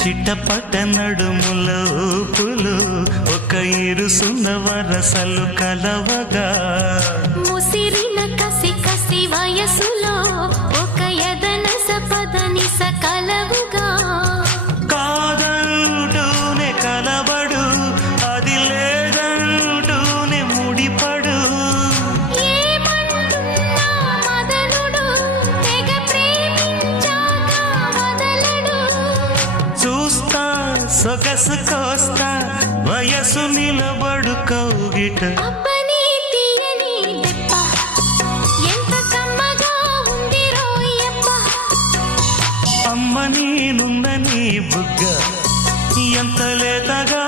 చిట్టపట్ట నడుముల ఊపులు ఒక ఇరుసున్న వరసలు కలవగా ముసిరిన కసి కసి వయసులో ఒక ఎదన సపదని సకలవుగా కాదంటూనే కలబడు అది లేదంటూనే ముడిపడు ఏమంటున్నా మదనుడు తెగ ప్రేమించాక వదలడు చూస్తా సొగసు కోస్తా వయసు నిలబడు కౌగిట అబ్బని తీయని దెబ్బ ఎంత కమ్మగా ఉంది రోయప్ప అమ్మ నేనున్న నీ బుగ్గ ఎంత లేతగా